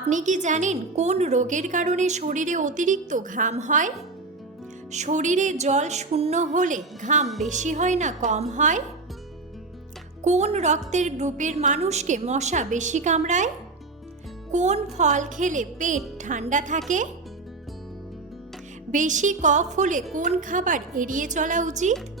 আপনি কি জানেন কোন রোগের কারণে শরীরে অতিরিক্ত ঘাম হয়? শরীরে জল শূন্য হলে ঘাম বেশি হয় না কম হয়? কোন রক্তের গ্রুপের মানুষকে মশা বেশি কামড়ায়? কোন ফল খেলে পেট ঠান্ডা থাকে? বেশি কফ হলে কোন খাবার এড়িয়ে চলা উচিত?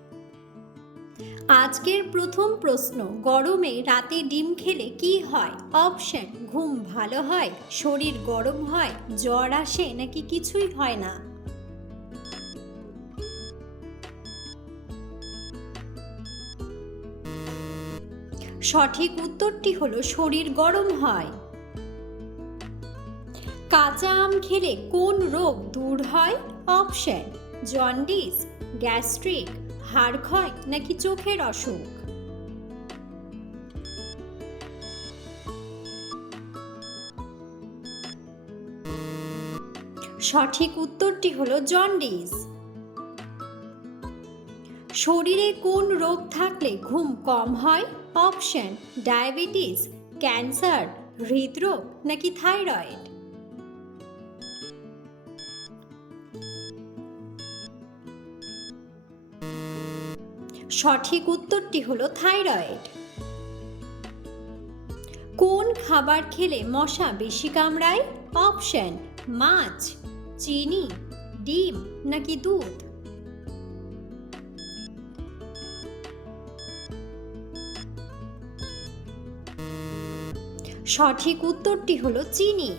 আজকের প্রথম প্রশ্ন, গরমে রাতে ডিম খেলে কি হয়? অপশন, ঘুম ভালো হয়? শরীর গরম হয়? জ্বর আসে? নাকি কিছুই হয় না? সঠিক উত্তরটি হলো, শরীর গরম হয়। কাঁচা আম খেলে কোন রোগ দূর হয়? অপশন, জন্ডিস, গ্যাস্ট্রিক হাড় ক্ষয় নাকি চোখের অসুখ? সঠিক উত্তরটি হলো জন্ডিস। শরীরে কোন রোগ থাকলে ঘুম কম হয়? অপশন, ডায়াবেটিস, ক্যান্সার, হৃদরোগ নাকি থাইরয়েড? সঠিক উত্তরটি হলো থাইরয়েড। কোন খাবার খেলে মশা বেশি কামড়ায়? অপশন, মাছ, চিনি, ডিম নাকি দুধ? সঠিক উত্তরটি হলো চিনি।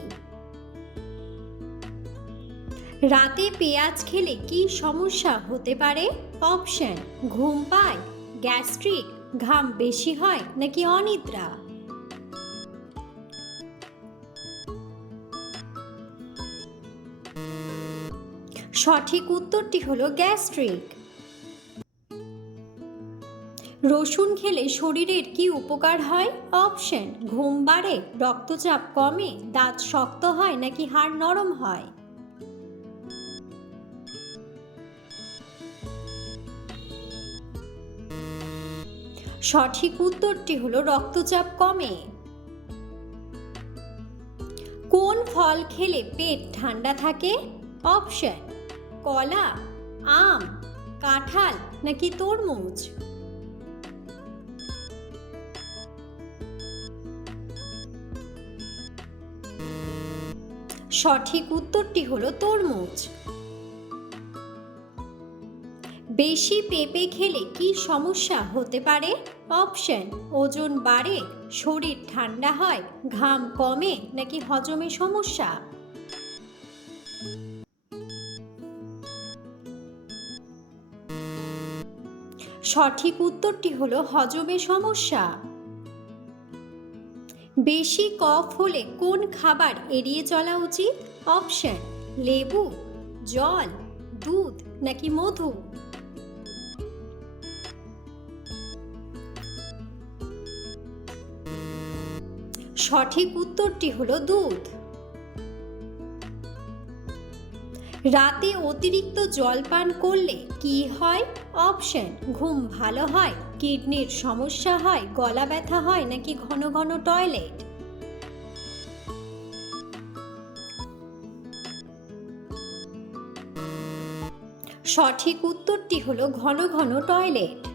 রাতে পেঁয়াজ খেলে কি সমস্যা হতে পারে? অপশন, ঘুম পায়, গ্যাস্ট্রিক, ঘাম বেশি হয় নাকি অনিদ্রা? সঠিক উত্তরটি হলো গ্যাস্ট্রিক। রসুন খেলে শরীরের কি উপকার হয়? অপশন, ঘুম বাড়ে, রক্তচাপ কমে, দাঁত শক্ত হয় নাকি হাড় নরম হয়? সঠিক উত্তরটি হলো রক্তচাপ কমে। কোন ফল খেলে পেট ঠান্ডা থাকে? অপশন, কলা, আম, কাঁঠাল নাকি তরমুজ? সঠিক উত্তরটি হলো তরমুজ। বেশি পেঁপে খেলে কি সমস্যা হতে পারে? অপশন, ওজন বাড়ে, শরীর ঠান্ডা হয়, ঘাম কমে নাকি হজমে সমস্যা? সঠিক উত্তরটি হলো হজমে সমস্যা। বেশি কফ হলে কোন খাবার এড়িয়ে চলা উচিত? অপশন, লেবু, জল, দুধ নাকি মধু? সঠিক উত্তরটি হলো দুধ। রাতে অতিরিক্ত জল পান করলে কি হয়? অপশন ঘুম ভালো হয়, কিডনির সমস্যা হয়, গলা ব্যথা হয় নাকি ঘন ঘন টয়লেট সঠিক উত্তরটি হলো ঘন ঘন টয়লেট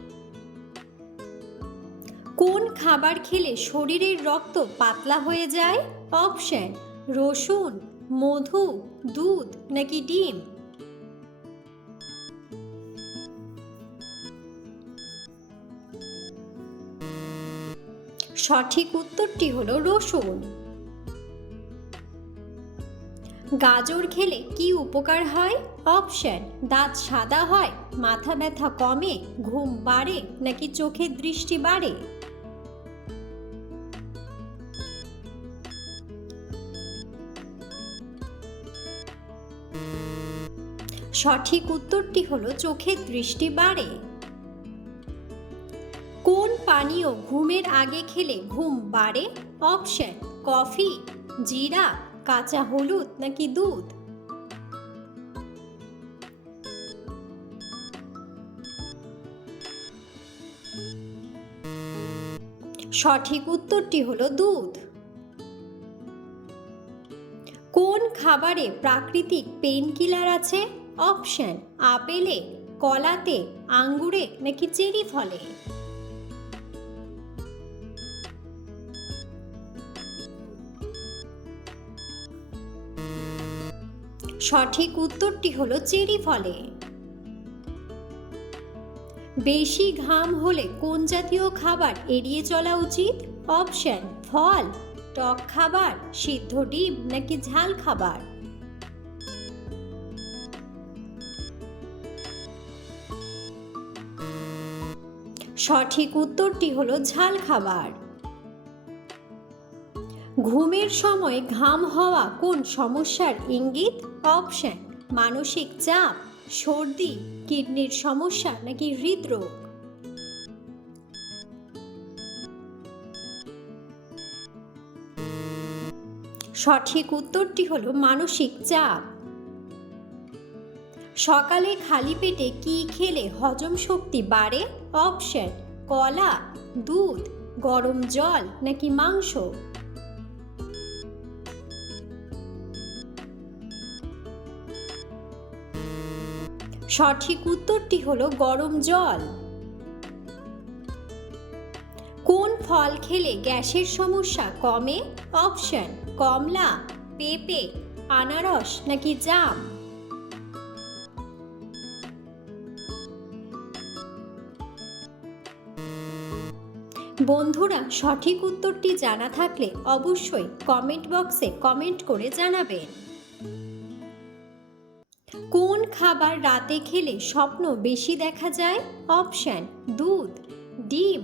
কোন খাবার খেলে শরীরের রক্ত পাতলা হয়ে যায়? অপশন, রসুন, মধু, দুধ নাকি ডিম? সঠিক উত্তরটি হলো রসুন। গাজর খেলে কি উপকার হয়? অপশন, দাঁত সাদা হয়, মাথা ব্যথা কমে, ঘুম বাড়ে নাকি চোখের দৃষ্টি বাড়ে? সঠিক উত্তরটি হলো চোখের দৃষ্টি বাড়ে। কোন পানীয় ঘুমের আগে খেলে ঘুম বাড়ে? অপশন, কফি, জিরা, কাঁচা হলুদ নাকি দুধ? সঠিক উত্তরটি হলো দুধ। কোন খাবারে প্রাকৃতিক পেনকিলার আছে? অপশন, আপেলে, কলাতে, আঙ্গুরে নাকি চেরি ফলে? সঠিক উত্তরটি হলো চেরি ফলে। বেশি ঘাম হলে কোন জাতীয় খাবার এড়িয়ে চলা উচিত? অপশন, ফল, টক খাবার, সিদ্ধ ডিম নাকি ঝাল খাবার? সঠিক উত্তরটি হলো ঝাল খাবার। ঘুমের সময় ঘাম হওয়া কোন সমস্যার ইঙ্গিত? অপশন, মানসিক চাপ, সর্দি, কিডনির সমস্যা নাকি হৃদরোগ? সঠিক উত্তরটি হলো মানসিক চাপ। সকালে খালি পেটে কি খেলে হজম শক্তি বাড়ে? অপশন, কলা, দুধ, গরম জল নাকি মাংস? সঠিক উত্তরটি হলো গরম জল। কোন ফল খেলে গ্যাসের সমস্যা কমে? অপশন, কমলা, পেঁপে, আনারস নাকি জাম? বন্ধুরা, সঠিক উত্তরটি জানা থাকলে অবশ্যই কমেন্ট বক্সে কমেন্ট করে জানাবেন। কোন খাবার রাতে খেলে স্বপ্ন বেশি দেখা যায়? অপশন দুধ, ডিম,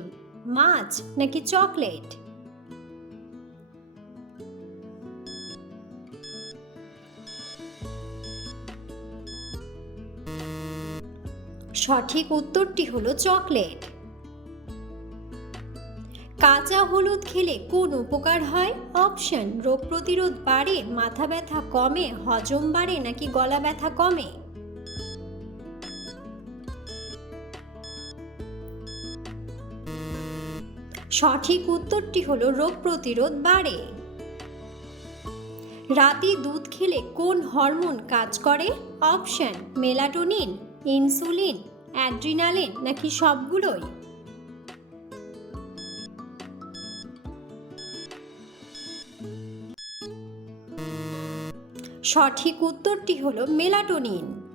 মাছ নাকি চকলেট সঠিক উত্তরটি হলো চকলেট হলুদ খেলে কোন উপকার হয়? অপশন, রোগ প্রতিরোধ বাড়ে, মাথা ব্যথা কমে, হজম বাড়ে নাকি গলা ব্যথা কমে? সঠিক উত্তরটি হলো রোগ প্রতিরোধ বাড়ে। রাতে দুধ খেলে কোন হরমোন কাজ করে? অপশন, মেলাটোনিন, ইনসুলিন, অ্যাড্রিনালিন নাকি সবগুলোই? সঠিক উত্তরটি হল মেলাটোনিন।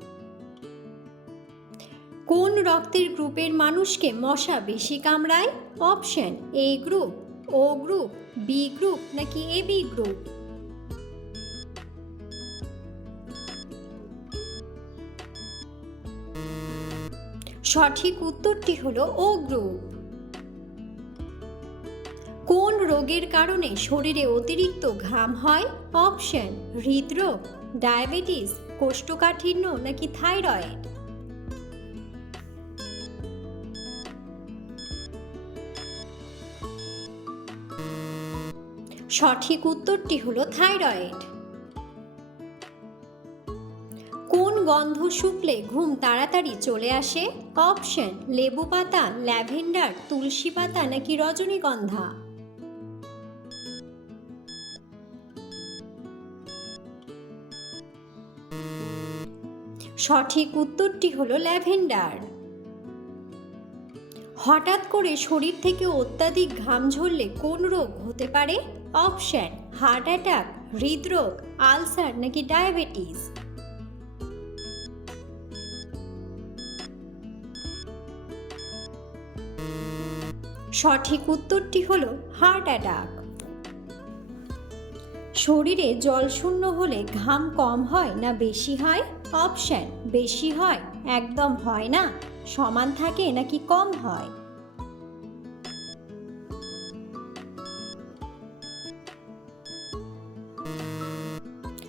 কোন রক্তের গ্রুপের মানুষকে মশা বেশি কামড়ায়? Option A group, O group, B group নাকি এ বি গ্রুপ? সঠিক উত্তরটি হল ও গ্রুপ। কোন রোগের কারণে শরীরে অতিরিক্ত ঘাম হয়? অপশন হৃদরোগ, ডায়াবেটিস, কোষ্ঠকাঠিন্য নাকি থাইরয়েড? সঠিক উত্তরটি হলো থাইরয়েড। কোন গন্ধ শুকলে ঘুম তাড়াতাড়ি চলে আসে? অপশন লেবু পাতা, ল্যাভেন্ডার, তুলসী পাতা নাকি রজনীগন্ধা? সঠিক উত্তরটি হলো ল্যাভেন্ডার। হঠাৎ করে শরীর থেকে অত্যাধিক ঘাম ঝরলে কোন রোগ হতে পারে? অপশন, হার্ট অ্যাটাক, হৃদরোগ, আলসার নাকি ডায়াবেটিস? সঠিক উত্তরটি হলো হার্ট অ্যাটাক। শরীরে জল শূন্য হলে ঘাম কম হয় না বেশি হয়? অপশন বেশি হয়। একদম হয় না। সমান থাকে নাকি কম হয়?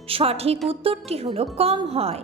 সঠিক উত্তরটি হলো কম হয়।